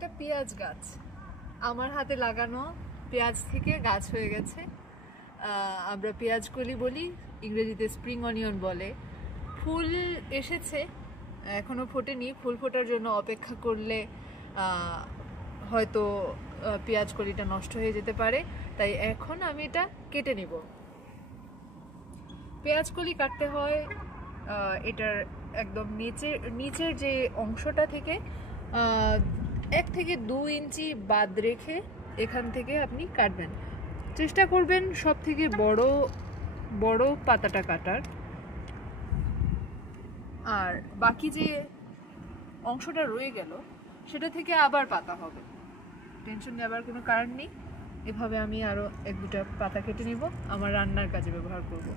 একটা পেঁয়াজ গাছ আমার হাতে লাগানো, পেঁয়াজ থেকে গাছ হয়ে গেছে। আমরা পেঁয়াজ কলি বলি, ইংরেজিতে স্প্রিং অনিয়ন বলে। ফুল এসেছে, এখনো ফোটেনি। ফুল ফোটার জন্য অপেক্ষা করলে হয়তো পেঁয়াজ কলিটা নষ্ট হয়ে যেতে পারে, তাই এখন আমি এটা কেটে নিব। পেঁয়াজ কলি কাটতে হয় এটার একদম নিচের যে অংশটা থেকে 1 থেকে 2 ইঞ্চি বাদ রেখে এখান থেকে আপনি কাটবেন। চেষ্টা করবেন সব থেকে বড় পাতাটা কাটার, আর বাকি যে অংশটা রয়ে গেল সেটা থেকে আবার পাতা হবে। টেনশন নেবার কোনো কারণ নেই। এভাবে আমি আরো 1-2টা পাতা কেটে নিব, আমার রান্নার কাজে ব্যবহার করব।